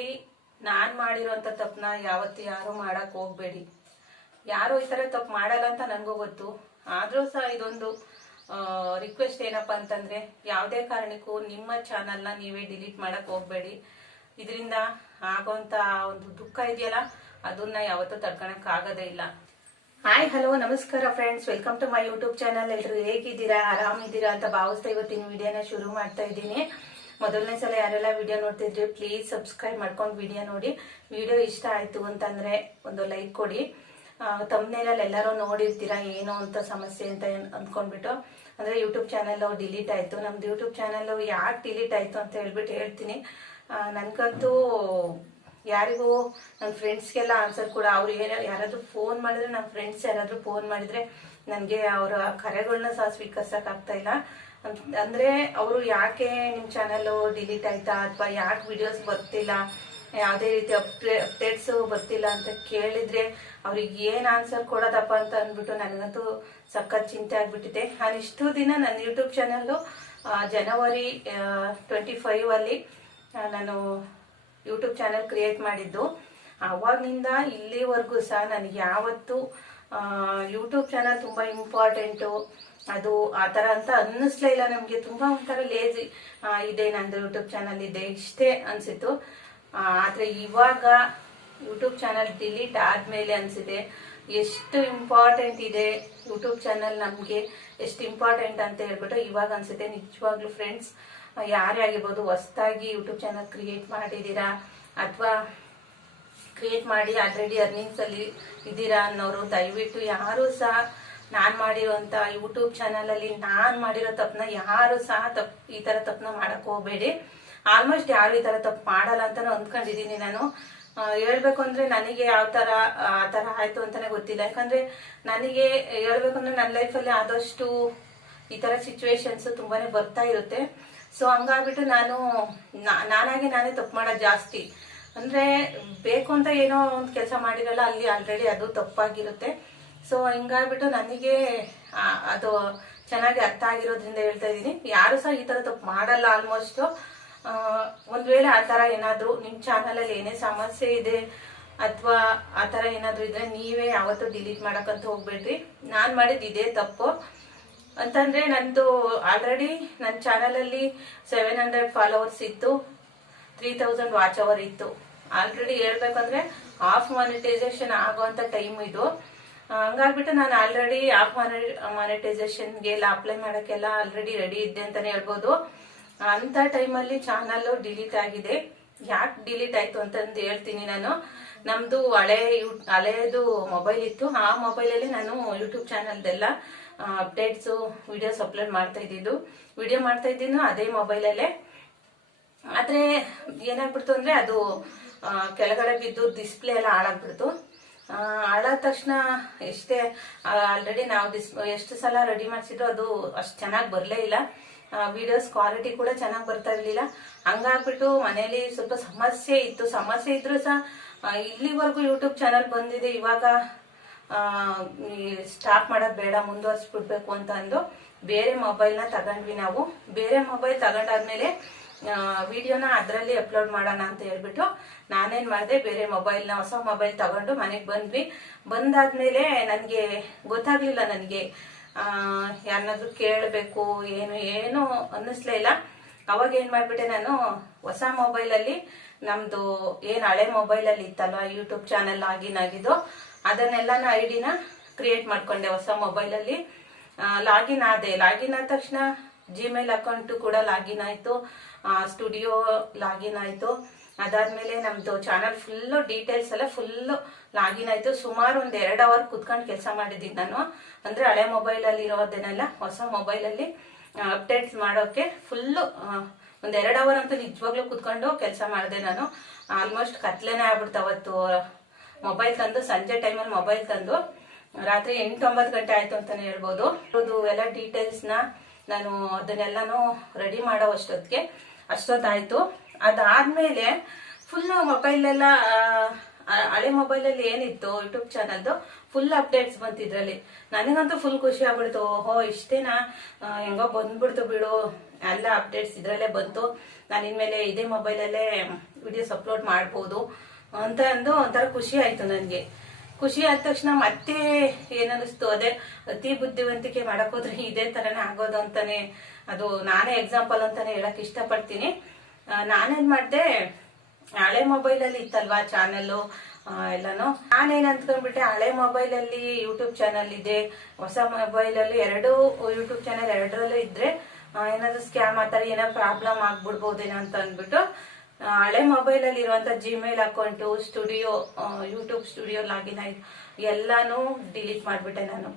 ಲೈಫಲ್ಲಿ ನಾನು ಮಾಡಿರೋಂಥ ತಪ್ಪನ್ನ ಯಾವತ್ತು ಯಾರು ಮಾಡಕ್ ಹೋಗ್ಬೇಡಿ. ಯಾರು ಈ ಥರ ತಪ್ಪು ಮಾಡಲ್ಲ ಅಂತ ನನಗೂ ಗೊತ್ತು. ಆದರೂ ಸಹ ಇದೊಂದು ರಿಕ್ವೆಸ್ಟ್ ಏನಪ್ಪ ಅಂತಂದ್ರೆ, ಯಾವುದೇ ಕಾರಣಕ್ಕೂ ನಿಮ್ಮ ಚಾನಲ್ನ ನೀವೇ ಡಿಲೀಟ್ ಮಾಡಕ್ ಹೋಗ್ಬೇಡಿ. ಇದರಿಂದ ಆಗೋಂಥ ಒಂದು ದುಃಖ ಇದೆಯಲ್ಲ, ಅದನ್ನ ಯಾವತ್ತೂ ತಡ್ಕೊಳಕ್ ಆಗೋದೇ ಇಲ್ಲ. ಹಾಯ್ ಹಲೋ ನಮಸ್ಕಾರ friends, welcome to my YouTube channel. ಎಲ್ಲರೂ ಹೇಗಿದ್ದೀರಾ, ಆರಾಮಿದ್ದೀರಾ ಅಂತ ಭಾವಿಸ್ತಾ ಇವತ್ತಿನ ವಿಡಿಯೋನ ಶುರು ಮಾಡ್ತಾ ಇದ್ದೀನಿ. ಮೊದಲನೇ ಸಲ ಯಾರೆಲ್ಲ ವಿಡಿಯೋ ನೋಡ್ತಿದ್ರಿ ಪ್ಲೀಸ್ ಸಬ್ಸ್ಕ್ರೈಬ್ ಮಾಡ್ಕೊಂಡು ವಿಡಿಯೋ ನೋಡಿ. ವಿಡಿಯೋ ಇಷ್ಟ ಆಯ್ತು ಅಂತಂದ್ರೆ ಒಂದು ಲೈಕ್ ಕೊಡಿ. ತಮ್ಮನೇಲಲ್ಲಿ ಎಲ್ಲರೂ ನೋಡಿರ್ತೀರಾ ಏನೋ ಅಂತ ಸಮಸ್ಯೆ ಅಂತ ಅಂದ್ಕೊಂಡ್ಬಿಟ್ಟು, ಅಂದ್ರೆ ಯೂಟ್ಯೂಬ್ ಚಾನಲ್ ಡಿಲೀಟ್ ಆಯ್ತು. ನಮ್ದು ಯೂಟ್ಯೂಬ್ ಚಾನಲ್ ಯಾಕೆ ಡಿಲೀಟ್ ಆಯ್ತು ಅಂತ ಹೇಳ್ಬಿಟ್ಟು ಹೇಳ್ತೀನಿ. ನನ್ಗಂತೂ ಯಾರಿಗೂ ನನ್ನ ಫ್ರೆಂಡ್ಸ್ಗೆಲ್ಲ ಆನ್ಸರ್ ಕೂಡ, ಅವ್ರು ಯಾರಾದ್ರೂ ಫೋನ್ ಮಾಡಿದ್ರೆ, ನನ್ನ ಫ್ರೆಂಡ್ಸ್ ಯಾರಾದ್ರೂ ಫೋನ್ ಮಾಡಿದ್ರೆ ನನಗೆ ಅವರ ಕರೆಗಳನ್ನ ಸಹ ಸ್ವೀಕರಿಸಕ್ ಆಗ್ತಾ ಇಲ್ಲ. ಅಂದ್ರೆ ಅವರು ಯಾಕೆ ನಿಮ್ಮ ಚಾನಲ್ ಡಿಲೀಟ್ ಆಯ್ತಾ ಅಥವಾ ಯಾಕೆ ವಿಡಿಯೋಸ್ ಬರ್ತಿಲ್ಲ, ಯಾವುದೇ ರೀತಿ ಅಪ್ಡೇಟ್ಸ್ ಬರ್ತಿಲ್ಲ ಅಂತ ಕೇಳಿದ್ರೆ ಅವ್ರಿಗೆ ಏನ್ ಆನ್ಸರ್ ಕೊಡೋದಪ್ಪ ಅಂತ ಅಂದ್ಬಿಟ್ಟು ನನಗಂತೂ ಸಖತ್ ಚಿಂತೆ ಆಗ್ಬಿಟ್ಟಿದೆ. ನಾನು ಇಷ್ಟು ದಿನ ನನ್ನ ಯೂಟ್ಯೂಬ್ ಚಾನಲ್ ಜನವರಿ 25 ಅಲ್ಲಿ ನಾನು ಯೂಟ್ಯೂಬ್ ಚಾನಲ್ ಕ್ರಿಯೇಟ್ ಮಾಡಿದ್ದು. ಅವಾಗಿನಿಂದ ಇಲ್ಲಿವರೆಗೂ ಸಹ ನನಗೆ ಯಾವತ್ತು ಯೂಟ್ಯೂಬ್ ಚಾನಲ್ ತುಂಬಾ ಇಂಪಾರ್ಟೆಂಟು, ಅದು ಆ ಥರ ಅಂತ ಅನ್ನಿಸ್ಲೇ ಇಲ್ಲ. ನಮಗೆ ತುಂಬಾ ಒಂಥರ ಲೇಜಿ ಇದೆ, ನಂದು ಯೂಟ್ಯೂಬ್ ಚಾನಲ್ ಇದೆ ಇಷ್ಟೇ ಅನ್ಸಿತ್ತು. ಆದ್ರೆ ಇವಾಗ ಯೂಟ್ಯೂಬ್ ಚಾನಲ್ ಡಿಲೀಟ್ ಆದ್ಮೇಲೆ ಅನ್ಸಿದೆ ಎಷ್ಟು ಇಂಪಾರ್ಟೆಂಟ್ ಇದೆ ಯೂಟ್ಯೂಬ್ ಚಾನಲ್, ನಮ್ಗೆ ಎಷ್ಟು ಇಂಪಾರ್ಟೆಂಟ್ ಅಂತ ಹೇಳ್ಬಿಟ್ಟು ಇವಾಗ ಅನ್ಸುತ್ತೆ. ನಿಜವಾಗ್ಲೂ ಫ್ರೆಂಡ್ಸ್, ಯಾರೇ ಆಗಿರ್ಬೋದು, ಹೊಸದಾಗಿ ಯೂಟ್ಯೂಬ್ ಚಾನಲ್ ಕ್ರಿಯೇಟ್ ಮಾಡಿದೀರಾ ಅಥವಾ ಕ್ರಿಯೇಟ್ ಮಾಡಿ ಆಲ್ರೆಡಿ ಅರ್ನಿಂಗ್ಸ್ ಅಲ್ಲಿ ಇದ್ದೀರಾ ಅನ್ನೋರು ದಯವಿಟ್ಟು ಯಾರು ಸಹ ನಾನ್ ಮಾಡಿರೋಂತ ಯೂಟ್ಯೂಬ್ ಚಾನಲ್ ಅಲ್ಲಿ ನಾನ್ ಮಾಡಿರೋ ತಪ್ಪನ ಯಾರು ಸಹ ಈ ತರ ತಪ್ಪನ ಮಾಡಕ್ ಹೋಗ್ಬೇಡಿ. ಆಲ್ಮೋಸ್ಟ್ ಯಾರು ಈ ತರ ತಪ್ಪು ಮಾಡಲ್ಲ ಅಂತಾನು ಅಂದ್ಕೊಂಡಿದೀನಿ ನಾನು. ಹೇಳ್ಬೇಕು ಅಂದ್ರೆ ನನಗೆ ಯಾವ ತರ ಆ ತರ ಆಯ್ತು ಅಂತಾನೆ ಗೊತ್ತಿಲ್ಲ. ಯಾಕಂದ್ರೆ ನನಗೆ ಹೇಳ್ಬೇಕು ಅಂದ್ರೆ ನನ್ನ ಲೈಫಲ್ಲಿ ಆದಷ್ಟು ಈ ತರ ಸಿಚುವೇಶನ್ಸ್ ತುಂಬಾನೇ ಬರ್ತಾ ಇರುತ್ತೆ. ಸೊ ಹಂಗಾಗ್ಬಿಟ್ಟು ನಾನಾಗೆ ನಾನೇ ತಪ್ಪು ಮಾಡೋದು ಜಾಸ್ತಿ. ಅಂದ್ರೆ ಬೇಕು ಅಂತ ಏನೋ ಒಂದು ಕೆಲಸ ಮಾಡಿರಲ್ಲ, ಅಲ್ಲಿ ಆಲ್ರೆಡಿ ಅದು ತಪ್ಪಾಗಿರುತ್ತೆ. ಸೊ ಹಿಂಗಾಗ್ಬಿಟ್ಟು ನನಗೆ ಅದು ಚೆನ್ನಾಗಿ ಅರ್ಥ ಆಗಿರೋದ್ರಿಂದ ಹೇಳ್ತಾ ಇದೀನಿ, ಯಾರು ಸಹ ಈ ತರ ತಪ್ಪು ಮಾಡಲ್ಲ ಆಲ್ಮೋಸ್ಟ್. ಒಂದ್ ವೇಳೆ ಆ ತರ ಏನಾದ್ರು ನಿಮ್ ಚಾನಲ್ ಅಲ್ಲಿ ಏನೇ ಸಮಸ್ಯೆ ಇದೆ ಅಥವಾ ಆ ತರ ಏನಾದ್ರು ಇದ್ರೆ ನೀವೇ ಯಾವತ್ತೂ ಡಿಲೀಟ್ ಮಾಡಕ್ಕಂತ ಹೋಗ್ಬೇಡ್ರಿ. ನಾನ್ ಮಾಡಿದ್ ಇದೇ ತಪ್ಪು ಅಂತಂದ್ರೆ, ನಂದು ಆಲ್ರೆಡಿ ನನ್ನ ಚಾನಲ್ ಅಲ್ಲಿ 700 ಫಾಲೋವರ್ಸ್ ಇತ್ತು, 3000 ವಾಚ್ ಅವರ್ ಇತ್ತು. ಆಲ್ರೆಡಿ ಹೇಳ್ಬೇಕಂದ್ರೆ ಆಫ್ ಮಾನಿಟೈಸೇಷನ್ ಆಗುವಂತ ಟೈಮ್ ಇದು. ಹಂಗಾಗ್ಬಿಟ್ಟು ನಾನು ಆಲ್ರೆಡಿ ಆಫ್ ಮಾನಿಟೈಸೇಷನ್ಗೆ ಎಲ್ಲ ಅಪ್ಲೈ ಮಾಡಕ್ಕೆಲ್ಲ ಆಲ್ರೆಡಿ ರೆಡಿ ಇದ್ದೆ ಅಂತಾನೆ ಹೇಳ್ಬೋದು. ಅಂತ ಟೈಮಲ್ಲಿ ಚಾನಲ್ ಡಿಲೀಟ್ ಆಗಿದೆ. ಯಾಕೆ ಡಿಲೀಟ್ ಆಯ್ತು ಅಂತಂದು ಹೇಳ್ತೀನಿ ನಾನು. ನಮ್ದು ಹಳೆಯದು ಮೊಬೈಲ್ ಇತ್ತು, ಆ ಮೊಬೈಲ್ ಅಲ್ಲಿ ನಾನು ಯೂಟ್ಯೂಬ್ ಚಾನಲ್ದೆಲ್ಲ ಅಪ್ಡೇಟ್ಸ್ ವಿಡಿಯೋಸ್ ಅಪ್ಲೋಡ್ ಮಾಡ್ತಾ ಇದ್ದೀನಿ ಅದೇ ಮೊಬೈಲ್ ಅಲ್ಲೇ. ಆದ್ರೆ ಏನಾಗ್ಬಿಡ್ತು ಅಂದ್ರೆ ಅದು ಕೆಳಗಡೆ ಬಿದ್ದು ಡಿಸ್ಪ್ಲೇ ಎಲ್ಲ ಹಾಳಾಗ್ಬಿಡ್ತು. ಹಾಳಾದ ತಕ್ಷಣ ಎಷ್ಟೇ ಆಲ್ರೆಡಿ ನಾವು ಎಷ್ಟು ಸಲ ರೆಡಿ ಮಾಡಿಸಿದ್ರು ಅದು ಅಷ್ಟು ಚೆನ್ನಾಗಿ ಬರ್ಲೇ ಇಲ್ಲ. ವಿಡಿಯೋಸ್ ಕ್ವಾಲಿಟಿ ಕೂಡ ಚೆನ್ನಾಗಿ ಬರ್ತಾ ಇರ್ಲಿಲ್ಲ. ಹಂಗಾಗ್ಬಿಟ್ಟು ಮನೇಲಿ ಸ್ವಲ್ಪ ಸಮಸ್ಯೆ ಇದ್ರು ಸಹ ಇಲ್ಲಿವರೆಗೂ ಯೂಟ್ಯೂಬ್ ಚಾನಲ್ ಬಂದಿದೆ, ಇವಾಗ ಸ್ಟಾಪ್ ಮಾಡೋದ್ ಬೇಡ, ಮುಂದುವರ್ಸ್ಬಿಡ್ಬೇಕು ಅಂತ ಅಂದು ಬೇರೆ ಮೊಬೈಲ್ನ ತಗೊಂಡ್ವಿ ನಾವು. ಬೇರೆ ಮೊಬೈಲ್ ತಗೊಂಡಾದ್ಮೇಲೆ ವಿಡಿಯೋನ ಅದರಲ್ಲಿ ಅಪ್ಲೋಡ್ ಮಾಡೋಣ ಅಂತ ಹೇಳ್ಬಿಟ್ಟು ನಾನೇನ್ ಮಾಡಿದೆ, ಬೇರೆ ಮೊಬೈಲ್ನ ಹೊಸ ಮೊಬೈಲ್ ತಗೊಂಡು ಮನೆಗೆ ಬಂದಾದ್ಮೇಲೆ ನನ್ಗೆ ಗೊತ್ತಾಗ್ಲಿಲ್ಲ, ನನಗೆ ಯಾರನ್ನಾದ್ರೂ ಕೇಳಬೇಕು ಏನು ಅನ್ನಿಸ್ಲೇ ಇಲ್ಲ. ಅವಾಗ ಏನ್ ಮಾಡ್ಬಿಟ್ಟೆ, ನಾನು ಹೊಸ ಮೊಬೈಲ್ ಅಲ್ಲಿ ನಮ್ದು ಏನ್ ಹಳೆ ಮೊಬೈಲ್ ಅಲ್ಲಿ ಇತ್ತಲ್ಲ ಯೂಟ್ಯೂಬ್ ಚಾನೆಲ್ ಲಾಗಿನ್ ಆಗಿದ್ದು, ಅದನ್ನೆಲ್ಲಾನು ಐಡಿನ ಕ್ರಿಯೇಟ್ ಮಾಡ್ಕೊಂಡೆ ಹೊಸ ಮೊಬೈಲ್ ಅಲ್ಲಿ. ಲಾಗಿನ್ ಆದ ತಕ್ಷಣ ಜಿಮೇಲ್ ಅಕೌಂಟ್ ಕೂಡ ಲಾಗಿನ್ ಆಯ್ತು, ಸ್ಟುಡಿಯೋ ಲಾಗಿನ್ ಆಯ್ತು. ಅದಾದ್ಮೇಲೆ ನಮ್ದು ಚಾನಲ್ ಫುಲ್ ಡೀಟೇಲ್ಸ್ ಎಲ್ಲ ಫುಲ್ ಲಾಗಿನ್ ಆಯ್ತು. ಸುಮಾರು ಒಂದ್ 2 ಅವರ್ ಕುತ್ಕೊಂಡು ಕೆಲಸ ಮಾಡಿದ್ದೀನಿ ನಾನು. ಅಂದ್ರೆ ಹಳೆ ಮೊಬೈಲ್ ಅಲ್ಲಿ ಇರೋದನ್ನೆಲ್ಲ ಹೊಸ ಮೊಬೈಲ್ ಅಲ್ಲಿ ಅಪ್ಡೇಟ್ಸ್ ಮಾಡೋಕೆ ಫುಲ್ ಒಂದ್ 2 ಅವರ್ ಅಂತೂ ನಿಜವಾಗ್ಲೂ ಕುತ್ಕೊಂಡು ಕೆಲಸ ಮಾಡಿದೆ ನಾನು. ಆಲ್ಮೋಸ್ಟ್ ಕತ್ಲೆನೇ ಆಗ್ಬಿಡ್ತು ಅವತ್ತು. ಮೊಬೈಲ್ ತಂದು ಸಂಜೆ ಟೈಮಲ್ಲಿ ಮೊಬೈಲ್ ತಂದು ರಾತ್ರಿ 8-9 ಗಂಟೆ ಆಯ್ತು ಅಂತಾನೆ ಹೇಳ್ಬೋದು. ಅದು ಎಲ್ಲ ಡೀಟೇಲ್ಸ್ ನಾನು ಅದನ್ನೆಲ್ಲಾನು ರೆಡಿ ಮಾಡೋ ಅಷ್ಟೊತ್ತಾಯ್ತು. ಅದಾದ್ಮೇಲೆ ಫುಲ್ ಮೊಬೈಲ್ ಎಲ್ಲ ಹಳೆ ಮೊಬೈಲ್ ಅಲ್ಲಿ ಏನಿತ್ತು ಯೂಟ್ಯೂಬ್ ಚಾನಲ್ದು ಫುಲ್ ಅಪ್ಡೇಟ್ಸ್ ಬಂತಿದ್ರಲ್ಲಿ. ನನಗಂತೂ ಫುಲ್ ಖುಷಿ ಆಗ್ಬಿಡ್ತು. ಓಹೋ ಇಷ್ಟೇನಾ, ಹೆಂಗೋ ಬಂದ್ಬಿಡ್ತು ಬಿಡು, ಎಲ್ಲ ಅಪ್ಡೇಟ್ಸ್ ಇದ್ರಲ್ಲೇ ಬಂತು, ನಾನು ಇನ್ಮೇಲೆ ಇದೇ ಮೊಬೈಲಲ್ಲೇ ವಿಡಿಯೋಸ್ ಅಪ್ಲೋಡ್ ಮಾಡ್ಬೋದು ಅಂತ ಅಂದು ಒಂಥರ ಖುಷಿ ಆಯ್ತು ನನಗೆ. ಖುಷಿ ಆದ ತಕ್ಷಣ ಮತ್ತೆ ಏನನ್ನಿಸ್ತು, ಅದೇ ಅತಿ ಬುದ್ಧಿವಂತಿಕೆ ಮಾಡಕ್ ಹೋದ್ರೆ ಇದೇ ತರನೇ ಆಗೋದು ಅಂತಾನೆ, ಅದು ನಾನೇ ಎಕ್ಸಾಂಪಲ್ ಅಂತಾನೆ ಹೇಳಕ್ ಇಷ್ಟಪಡ್ತೀನಿ. ನಾನೇನ್ ಮಾಡ್ದೆ, ಹಳೆ ಮೊಬೈಲ್ ಅಲ್ಲಿ ಇತ್ತಲ್ವಾ ಚಾನೆಲ್ ಎಲ್ಲಾನು, ನಾನೇನ್ ಅಂದ್ಕೊಂಡ್ಬಿಟ್ಟೆ ಹಳೆ ಮೊಬೈಲ್ ಅಲ್ಲಿ ಯೂಟ್ಯೂಬ್ ಚಾನಲ್ ಇದೆ, ಹೊಸ ಮೊಬೈಲ್ ಅಲ್ಲಿ ಎರಡು ಯೂಟ್ಯೂಬ್ ಚಾನಲ್ ಎರಡರಲ್ಲೂ ಇದ್ರೆ ಏನಾದ್ರು ಸ್ಕ್ಯಾಮ್ ಆತರ ಏನಾದ್ರು ಪ್ರಾಬ್ಲಮ್ ಆಗ್ಬಿಡ್ಬೋದೇನೋ ಅಂತ ಅಂದ್ಬಿಟ್ಟು ಹಳೆ ಮೊಬೈಲ್ ಅಲ್ಲಿ ಇರುವಂತ Gmail account, studio, YouTube studio login ಆಯ್ತು ಎಲ್ಲಾನು ಡಿಲೀಟ್ ಮಾಡ್ಬಿಟ್ಟೆ. ನಾನು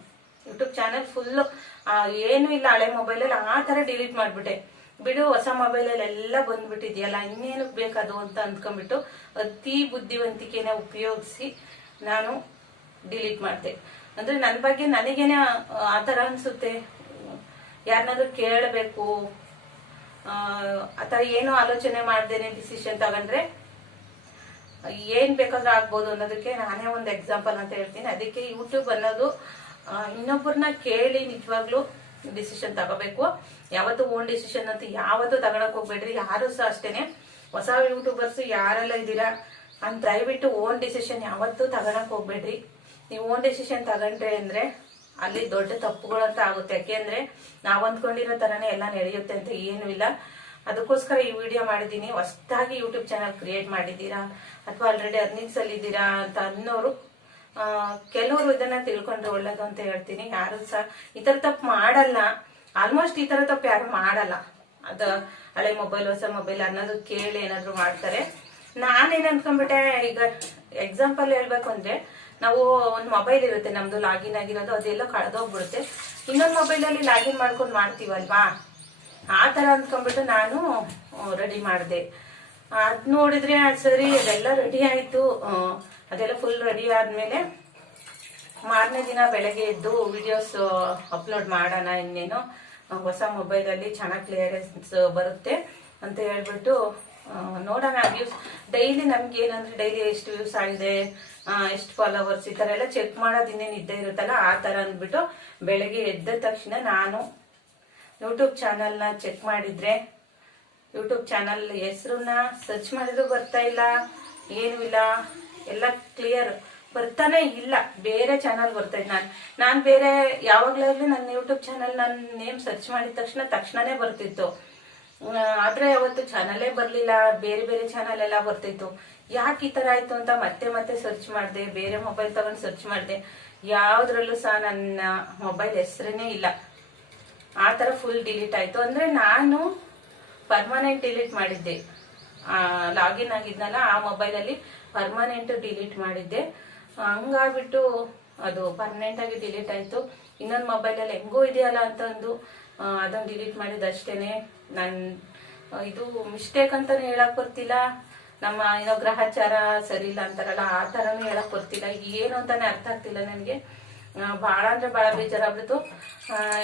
ಯೂಟ್ಯೂಬ್ ಚಾನಲ್ ಫುಲ್ ಏನು ಇಲ್ಲ ಹಳೆ ಮೊಬೈಲ್ ಅಲ್ಲಿ ಆ ತರ ಡಿಲೀಟ್ ಮಾಡ್ಬಿಟ್ಟೆ. ಬಿಡು, ಹೊಸ ಮೊಬೈಲ್ ಅಲ್ಲಿ ಎಲ್ಲ ಬಂದ್ಬಿಟ್ಟಿದ್ಯಲ್ಲ ಇನ್ನೇನಕ್ ಬೇಕದು ಅಂತ ಅಂದ್ಕೊಂಡ್ಬಿಟ್ಟು ಅತಿ ಬುದ್ಧಿವಂತಿಕೆನ ಉಪಯೋಗಿಸಿ ನಾನು ಡಿಲೀಟ್ ಮಾಡ್ದೆ. ಅಂದ್ರೆ ನನ್ನ ಬಗ್ಗೆ ನನಗೇನೆ ಆತರ ಅನ್ಸುತ್ತೆ, ಯಾರನ್ನಾದ್ರೂ ಕೇಳಬೇಕು ಆತರ ಏನೋ ಆಲೋಚನೆ ಮಾಡ್ದೇನೆ ಡಿಸಿಷನ್ ತಗೊಂಡ್ರೆ ಏನ್ ಬೇಕಾದ್ರೂ ಆಗ್ಬೋದು ಅನ್ನೋದಕ್ಕೆ ನಾನೇ ಒಂದು ಎಕ್ಸಾಂಪಲ್ ಅಂತ ಹೇಳ್ತೀನಿ. ಅದಕ್ಕೆ ಯೂಟ್ಯೂಬ್ ಅನ್ನೋದು ಇನ್ನೊಬ್ಬರನ್ನ ಕೇಳಿ ನಿಜವಾಗ್ಲೂ ಡಿಸಿಷನ್ ತಗೋಬೇಕು. ಯಾವತ್ತು ಓನ್ ಡಿಸಿಷನ್ ಅಂತ ಯಾವತ್ತೂ ತಗೊಳಕ್ ಹೋಗ್ಬೇಡ್ರಿ. ಯಾರು ಸಹ ಅಷ್ಟೇನೆ, ಹೊಸ ಯೂಟ್ಯೂಬರ್ಸ್ ಯಾರೆಲ್ಲ ಇದ್ದೀರಾ ಅಂತ ದಯವಿಟ್ಟು ಓನ್ ಡಿಸಿಷನ್ ಯಾವತ್ತೂ ತಗೊಳಕ್ ಹೋಗ್ಬೇಡ್ರಿ. ನೀವು ಓನ್ ಡಿಸಿಷನ್ ತಗೊಂಡ್ರೆ ಅಂದ್ರೆ ಅಲ್ಲಿ ದೊಡ್ಡ ತಪ್ಪುಗಳಂತ ಆಗುತ್ತೆ. ಯಾಕೆಂದ್ರೆ ನಾವ್ ಅಂದ್ಕೊಂಡಿರೋ ತರನೇ ಎಲ್ಲ ನಡೆಯುತ್ತೆ ಅಂತ ಏನು ಇಲ್ಲ. ಅದಕ್ಕೋಸ್ಕರ ಈ ವಿಡಿಯೋ ಮಾಡಿದೀನಿ. ಹೊಸದಾಗಿ ಯೂಟ್ಯೂಬ್ ಚಾನಲ್ ಕ್ರಿಯೇಟ್ ಮಾಡಿದ್ದೀರಾ ಅಥವಾ ಆಲ್ರೆಡಿ ಅರ್ನಿಂಗ್ಸ್ ಅಲ್ಲಿ ಇದ್ದೀರಾ ಅಂತ ಅನ್ನೋರು ಕೆಲವರು ಇದನ್ನ ತಿಳ್ಕೊಂಡ್ರೆ ಒಳ್ಳೇದು ಅಂತ ಹೇಳ್ತೀನಿ. ಯಾರು ಸಹ ಈ ತರ ತಪ್ಪು ಮಾಡಲ್ಲ, ಆಲ್ಮೋಸ್ಟ್ ಈ ತರ ತಪ್ಪು ಯಾರು ಮಾಡಲ್ಲ. ಅದ ಹಳೆ ಮೊಬೈಲ್ ಹೊಸ ಮೊಬೈಲ್ ಅನ್ನೋದು ಕೇಳಿ ಏನಾದ್ರು ಮಾಡ್ತಾರೆ. ನಾನೇನ್ ಅನ್ಕೊಂಡ್ಬಿಟ್ಟೆ, ಈಗ ಎಕ್ಸಾಂಪಲ್ ಹೇಳ್ಬೇಕು ಅಂದ್ರೆ ನಾವು ಒಂದ್ ಮೊಬೈಲ್ ಇರುತ್ತೆ ನಮ್ದು ಲಾಗಿನ್ ಆಗಿರೋದು, ಅದೆಲ್ಲ ಕಳೆದೋಗ್ಬಿಡುತ್ತೆ. ಇನ್ನೊಂದ್ ಮೊಬೈಲ್ ಅಲ್ಲಿ ಲಾಗಿನ್ ಮಾಡ್ಕೊಂಡು ಮಾಡ್ತೀವಲ್ವಾ, ಆ ತರ ಅಂದ್ಕೊಂಡ್ಬಿಟ್ಟು ನಾನು ರೆಡಿ ಮಾಡಿದೆ. ಅದ್ ನೋಡಿದ್ರೆ ಸರಿ ಅದೆಲ್ಲ ರೆಡಿ ಆಯ್ತು. ಅದೆಲ್ಲ ಫುಲ್ ರೆಡಿ ಆದ್ಮೇಲೆ ಮಾರನೇ ದಿನ ಬೆಳಗ್ಗೆ ಎದ್ದು ವಿಡಿಯೋಸ್ ಅಪ್ಲೋಡ್ ಮಾಡೋಣ, ಇನ್ನೇನು ಹೊಸ ಮೊಬೈಲ್ ಅಲ್ಲಿ ಚೆನ್ನಾಗಿ ಕ್ಲಿಯರೆನ್ಸ್ ಬರುತ್ತೆ ಅಂತ ಹೇಳ್ಬಿಟ್ಟು ನೋಡೋಣ. ವ್ಯೂಸ್ ಡೈಲಿ ನಮ್ಗೆ ಏನಂದ್ರೆ ಡೈಲಿ ಎಷ್ಟು ವ್ಯೂಸ್ ಆಗಿದೆ, ಎಷ್ಟು ಫಾಲೋವರ್ಸ್, ಈ ತರ ಎಲ್ಲ ಚೆಕ್ ಮಾಡೋದು ಇನ್ನೇನು ಇದ್ದೇ ಇರುತ್ತಲ್ಲ, ಆ ತರ ಅಂದ್ಬಿಟ್ಟು ಬೆಳಗ್ಗೆ ಎದ್ದ ತಕ್ಷಣ ನಾನು ಯೂಟ್ಯೂಬ್ ಚಾನಲ್ ನ ಚೆಕ್ ಮಾಡಿದ್ರೆ ಯೂಟ್ಯೂಬ್ ಚಾನಲ್ ಹೆಸರನ್ನ ಸರ್ಚ್ ಮಾಡಿದ್ರು ಬರ್ತಾ ಇಲ್ಲ, ಏನು ಇಲ್ಲ, ಎಲ್ಲ ಕ್ಲಿಯರ್ ಬರ್ತಾನೆ ಇಲ್ಲ. ಬೇರೆ ಚಾನಲ್ ಬರ್ತಾ ಇದ್ ನಾನ್ ಬೇರೆ ಯಾವಾಗ್ಲಾಗ್ಲೂ ನನ್ನ ಯೂಟ್ಯೂಬ್ ಚಾನಲ್ ನನ್ನ ನೇಮ್ ಸರ್ಚ್ ಮಾಡಿದ ತಕ್ಷಣನೇ ಬರ್ತಿತ್ತು. ಆದ್ರೆ ಅವತ್ತು ಚಾನಲೇ ಬರ್ಲಿಲ್ಲ, ಬೇರೆ ಬೇರೆ ಚಾನಲ್ ಎಲ್ಲ ಬರ್ತಿತ್ತು. ಯಾಕೆ ಈ ತರ ಆಯ್ತು ಅಂತ ಮತ್ತೆ ಸರ್ಚ್ ಮಾಡಿದೆ, ಬೇರೆ ಮೊಬೈಲ್ ತಗೊಂಡು ಸರ್ಚ್ ಮಾಡಿದೆ. ಯಾವ್ದ್ರಲ್ಲೂ ಸಹ ನನ್ನ ಮೊಬೈಲ್ ಹೆಸರೇನೆ ಇಲ್ಲ. ಆ ತರ ಫುಲ್ ಡಿಲೀಟ್ ಆಯ್ತು. ಅಂದ್ರೆ ನಾನು ಪರ್ಮನೆಂಟ್ ಡಿಲೀಟ್ ಮಾಡಿದ್ದೆ. ಲಾಗಿನ್ ಆಗಿದ್ನಲ್ಲ ಆ ಮೊಬೈಲ್ ಅಲ್ಲಿ ಪರ್ಮನೆಂಟ್ ಡಿಲೀಟ್ ಮಾಡಿದ್ದೆ. ಹಂಗಾಗ್ಬಿಟ್ಟು ಅದು ಪರ್ಮನೆಂಟ್ ಆಗಿ ಡಿಲೀಟ್ ಆಯ್ತು. ಇನ್ನೊಂದು ಮೊಬೈಲ್ ಅಲ್ಲಿ ಹೆಂಗೋ ಇದೆಯಲ್ಲ ಅಂತಂದು ಅದನ್ನ ಡಿಲೀಟ್ ಮಾಡಿದಷ್ಟೇನೆ. ನನ್ ಇದು ಮಿಸ್ಟೇಕ್ ಅಂತಾನು ಹೇಳಕ್ ಬರ್ತಿಲ್ಲ, ನಮ್ಮ ಏನೋ ಗ್ರಹಚಾರ ಸರಿ ಇಲ್ಲ ಅಂತಾರಲ್ಲ ಆ ತರನು ಹೇಳಕ್ ಬರ್ತಿಲ್ಲ. ಏನು ಅಂತಾನೆ ಅರ್ಥ ಆಗ್ತಿಲ್ಲ ನನಗೆ. ಬಹಳ ಅಂದ್ರೆ ಬಹಳ ಬೇಜಾರಾಗ್ಬಿಡ್ತು.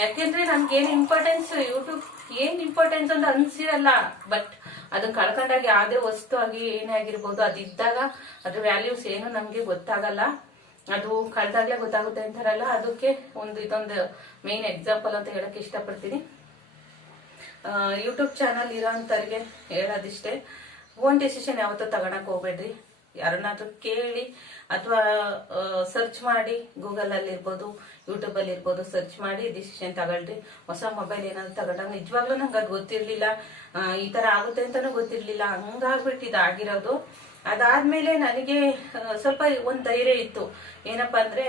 ಯಾಕೆಂದ್ರೆ ನನ್ಗೆ ಏನ್ ಇಂಪಾರ್ಟೆನ್ಸ್ ಯೂಟ್ಯೂಬ್ ಏನ್ ಇಂಪಾರ್ಟೆನ್ಸ್ ಅಂತ ಅನ್ಸಿರಲ್ಲ. ಬಟ್ ಅದನ್ನ ಕಳ್ಕೊಂಡಾಗ ಯಾವ್ದೇ ವಸ್ತು ಆಗಿ ಏನೇ ಆಗಿರ್ಬೋದು, ಅದಿದ್ದಾಗ ಅದ್ರ ವ್ಯಾಲ್ಯೂಸ್ ಏನು ನಮ್ಗೆ ಗೊತ್ತಾಗಲ್ಲ, ಅದು ಕಳ್ದಾಗ್ಲೇ ಗೊತ್ತಾಗುತ್ತೆ ಅಂತಾರಲ್ಲ. ಅದಕ್ಕೆ ಇದೊಂದು ಮೇನ್ ಎಕ್ಸಾಂಪಲ್ ಅಂತ ಹೇಳಕ್ ಇಷ್ಟಪಡ್ತೀನಿ. ಯೂಟ್ಯೂಬ್ ಚಾನಲ್ ಇರೋಂಥವ್ರಿಗೆ ಹೇಳೋದಿಷ್ಟೇ, ಓನ್ ಡಿಸಿಷನ್ ಯಾವತ್ತೂ ತಗೊಳಕ್ ಹೋಗ್ಬೇಡ್ರಿ. ಯಾರನ್ನಾದ್ರೂ ಕೇಳಿ ಅಥವಾ ಸರ್ಚ್ ಮಾಡಿ, ಗೂಗಲ್ ಅಲ್ಲಿ ಇರ್ಬೋದು, ಯೂಟ್ಯೂಬ್ ಅಲ್ಲಿ ಇರ್ಬೋದು, ಸರ್ಚ್ ಮಾಡಿ ಡಿಸಿಷನ್ ತಗೊಳ್ರಿ. ಹೊಸ ಮೊಬೈಲ್ ಏನಾದ್ರು ತಗೊಂಡಾಗ ನಿಜವಾಗ್ಲೂ ನಂಗೆ ಅದು ಗೊತ್ತಿರ್ಲಿಲ್ಲ, ಈ ತರ ಆಗುತ್ತೆ ಅಂತಾನು ಗೊತ್ತಿರ್ಲಿಲ್ಲ. ಹಂಗಾಗ್ಬಿಟ್ಟು ಇದಾಗಿರೋದು. ಅದಾದ್ಮೇಲೆ ನನಗೆ ಸ್ವಲ್ಪ ಒಂದ್ ಧೈರ್ಯ ಇತ್ತು. ಏನಪ್ಪಾ ಅಂದ್ರೆ